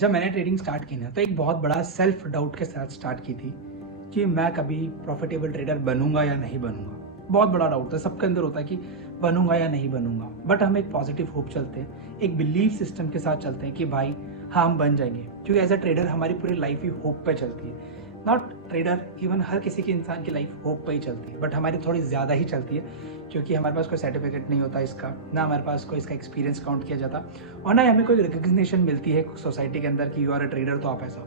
जब मैंने trading start की ना तो एक बहुत बड़ा सेल्फ डाउट के साथ स्टार्ट की थी कि मैं कभी प्रॉफिटेबल ट्रेडर बनूंगा या नहीं बनूंगा। बहुत बड़ा डाउट था, सबके अंदर होता है कि बनूंगा या नहीं बनूंगा। बट हम एक पॉजिटिव होप चलते हैं, एक बिलीव सिस्टम के साथ चलते हैं कि भाई हाँ हम बन जाएंगे, क्योंकि एज अ ट्रेडर हमारी पूरी लाइफ ही होप पे चलती है। नॉट ट्रेडर, इवन हर किसी की इंसान की लाइफ होप पे ही चलती है, बट हमारी थोड़ी ज़्यादा ही चलती है क्योंकि हमारे पास कोई सर्टिफिकेट नहीं होता इसका, ना हमारे पास कोई इसका एक्सपीरियंस काउंट किया जाता और ना हमें कोई रिकग्निशन मिलती है सोसाइटी के अंदर कि यू आर अ ट्रेडर तो आप ऐसा हो।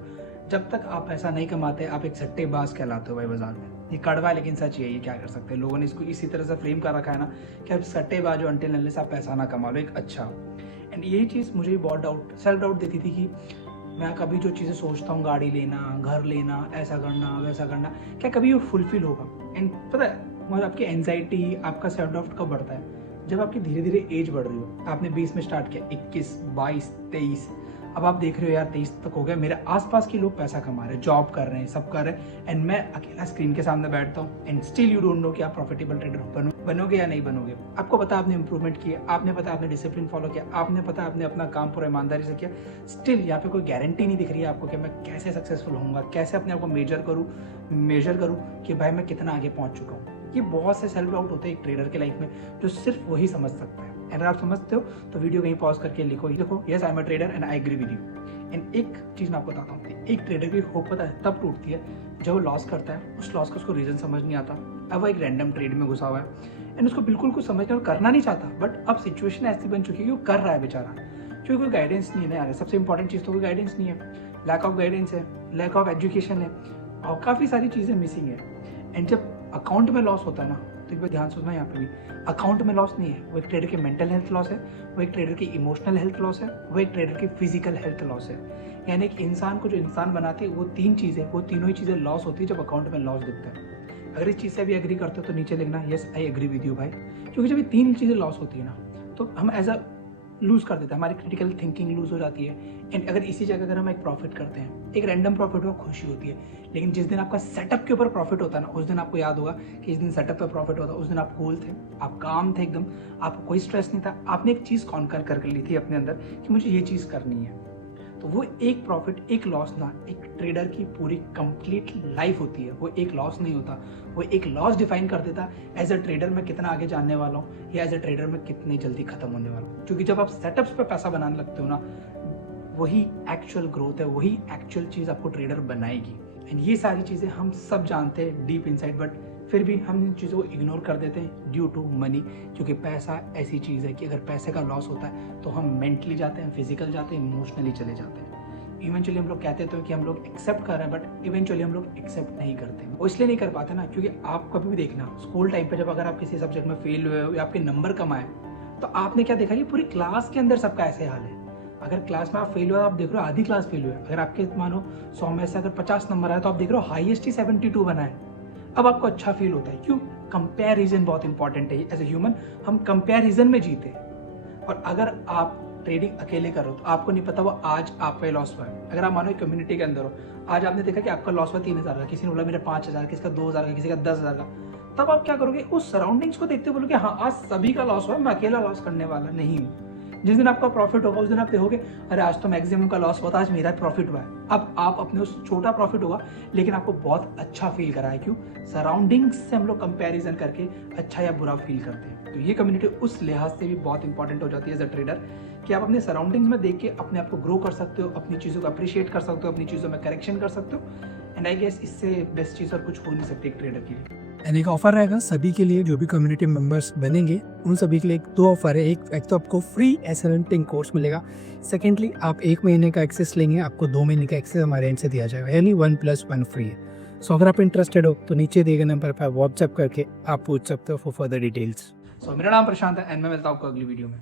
जब तक आप पैसा नहीं कमाते आप एक सट्टेबाज कहलाते हो भाई बाजार में। ये कड़वा है लेकिन सच है, ये क्या कर सकते हैं। लोगों ने इसको इसी तरह से फ्रेम कर रखा है ना कि आप सट्टेबाज हो अंटिल अनलेस आप पैसा ना कमा लो एक अच्छा। एंड यही चीज़ मुझे भी बहुत सेल्फ डाउट देती थी कि मैं कभी जो चीज़ें सोचता हूँ, गाड़ी लेना, घर लेना, ऐसा करना वैसा करना, क्या कभी वो फुलफिल होगा। एंड पता है मतलब आपकी एंजाइटी, आपका सेल्फ डाउट कब बढ़ता है जब आपकी धीरे धीरे एज बढ़ रही हो। आपने 20 में स्टार्ट किया, 21, 22, 23, अब आप देख रहे हो यार 23 तक हो गया, मेरे आसपास के लोग पैसा कमा रहे हैं, जॉब कर रहे हैं, सब कर रहे हैं, एंड मैं अकेला स्क्रीन के सामने बैठता हूँ। And still you don't know कि आप प्रॉफिटेबल ट्रेडर बनोगे या नहीं बनोगे। आपको पता आपने इंप्रूवमेंट किया, आपने पता आपने डिसिप्लिन फॉलो किया, आपने पता आपने अपना काम पूरा ईमानदारी से किया। स्टिल यहाँ पे कोई गारंटी नहीं दिख रही है आपको कि मैं कैसे सक्सेसफुल होऊंगा, कैसे अपने आप को मेजर करूँ कि भाई मैं कितना आगे पहुँच चुका हूँ। ये बहुत से सेल्फ डाउट होते हैं एक ट्रेडर के लाइफ में जो सिर्फ वही समझ सकता है। अगर आप समझते हो तो वीडियो कहीं पॉज करके लिखो, देखो yes I am a trader and I agree with you. And एक चीज़ मैं आपको बताता हूँ, एक ट्रेडर की होप पता है तब टूटती है जब वो लॉस करता है, उस लॉस का उसको रीज़न समझ नहीं आता। अब वो एक रैंडम ट्रेड में घुसा हुआ है एंड उसको बिल्कुल कुछ समझना और करना नहीं चाहता, बट अब सिचुएशन ऐसी बन चुकी है कि वो कर रहा है बेचारा, क्योंकि कोई गाइडेंस नहीं है यार। सबसे इंपॉर्टेंट चीज़ तो कोई गाइडेंस नहीं है, लैक ऑफ गाइडेंस है, लैक ऑफ एजुकेशन है और काफ़ी सारी चीज़ें मिसिंग है। एंड जब अकाउंट में लॉस होता है ना तो एक बार ध्यान सुनना, यहाँ पे भी अकाउंट में लॉस नहीं है, वो एक ट्रेडर की मेंटल हेल्थ लॉस है, वो एक ट्रेडर की इमोशनल हेल्थ लॉस है, वो एक ट्रेडर की फिजिकल हेल्थ लॉस है। यानी एक इंसान को जो इंसान बनाती है वो तीन चीज़ें, वो तीनों ही चीज़ें लॉस होती है जब अकाउंट में लॉस दिखता है। अगर इस चीज़ से भी एग्री करते हो तो नीचे लिखना yes I agree with you भाई, क्योंकि जब ये तीन चीज़ें लॉस होती है ना तो हम एज अ लूज़ कर देते हैं, हमारी क्रिटिकल थिंकिंग लूज़ हो जाती है। एंड अगर इसी जगह अगर हम एक प्रॉफिट करते हैं, एक रैंडम प्रॉफिट हो, खुशी होती है, लेकिन जिस दिन आपका सेटअप के ऊपर प्रॉफिट होता है ना उस दिन आपको याद होगा कि इस दिन सेटअप पे प्रॉफिट होता, उस दिन आप कूल थे, आप काम थे एकदम, आपको कोई स्ट्रेस नहीं था, आपने एक चीज़ कॉन्कर कर ली थी अपने अंदर कि मुझे ये चीज़ करनी है। तो वो एक प्रॉफिट एक लॉस ना एक ट्रेडर की पूरी कंप्लीट लाइफ होती है, वो एक लॉस नहीं होता, वो एक लॉस डिफाइन कर देता एज अ ट्रेडर मैं कितना आगे जानने वाला हूँ या एज अ ट्रेडर मैं कितनी जल्दी खत्म होने वाला हूँ। क्योंकि जब आप सेटअप्स पे पैसा बनाने लगते हो ना, वही एक्चुअल ग्रोथ है, वही एक्चुअल चीज़ आपको ट्रेडर बनाएगी। एंड ये सारी चीज़ें हम सब जानते हैं डीप इनसाइड, बट फिर भी हम इन चीज़ों को इग्नोर कर देते हैं ड्यू टू मनी। क्योंकि पैसा ऐसी चीज़ है कि अगर पैसे का लॉस होता है तो हम मेंटली जाते हैं, फिजिकल जाते हैं, इमोशनली चले जाते हैं। इवेंचुअली हम लोग कहते तो कि हम लोग एक्सेप्ट कर रहे हैं, बट इवेंचुअली हम लोग एक्सेप्ट नहीं करते। वो इसलिए नहीं कर पाते ना क्योंकि आप कभी भी देखना स्कूल टाइम पे जब अगर आप किसी सब्जेक्ट में फेल हुए हो या आपके नंबर कम आए तो आपने क्या देखा कि पूरी क्लास के अंदर सबका ऐसे हाल है। अगर क्लास में आप फेल हुए, आप देख रहे हो आधी क्लास फेल हुए। अगर आपके मानो 100 में से अगर 50 नंबर आए तो आप देख रहे हो हाईएस्ट ही 72 बना है। अब आपको अच्छा फील होता है, क्यों? कंपैरिजन बहुत इंपॉर्टेंट है। एज ए ह्यूमन हम कंपैरिजन में जीते हैं। और अगर आप ट्रेडिंग अकेले करो तो आपको नहीं पता वो आज आपका लॉस हुआ है। अगर आप मानो कम्युनिटी के अंदर हो, आज आपने देखा कि आपका लॉस हुआ 3000 का, किसी ने बोला मेरा 5000, किसी का 2000 का, किसी का 10,000 का, तब आप क्या करोगे? उस सराउंडिंग्स को देखते बोलोगे हाँ आज सभी का लॉस हुआ, मैं अकेला लॉस करने वाला नहीं हूँ। जिस दिन आपका प्रॉफिट होगा उस दिन आप देखोगे अरे आज तो मैक्सिमम का लॉस हुआ था, आज मेरा प्रॉफिट हुआ है। अब आप अपने उस छोटा प्रॉफिट होगा लेकिन आपको बहुत अच्छा फील करा है। क्यों? सराउंडिंग्स से हम लोग कंपैरिजन करके अच्छा या बुरा फील करते हैं। तो ये कम्युनिटी उस लिहाज से भी बहुत इंपॉर्टेंट हो जाती है एज अ ट्रेडर कि आप अपने सराउंडिंग्स में देख के अपने आप को ग्रो कर सकते हो, अपनी चीज़ों को अप्रिशिएट कर सकते हो, अपनी चीज़ों में करेक्शन कर सकते हो। एंड आई गेस इससे बेस्ट चीज़ और कुछ हो नहीं सकती एक ट्रेडर के लिए। एंड एक ऑफर रहेगा सभी के लिए जो भी कम्युनिटी मेंबर्स बनेंगे उन सभी के लिए। दो ऑफर है, एक तो आपको फ्री एसएलएनटिंग कोर्स मिलेगा, सेकेंडली आप 1 महीने का एक्सेस लेंगे, आपको 2 महीने का एक्सेस हमारे एंड से दिया जाएगा, यानी 1+1 फ्री है। सो अगर आप इंटरेस्टेड हो तो नीचे दिए गए नंबर पर व्हाट्सएप करके आप पूछ सकते हो फॉर फर्दर डिटेल्स। सो मेरा नाम प्रशांत है एंड मैं मिलता हूँ आपको अगली वीडियो में।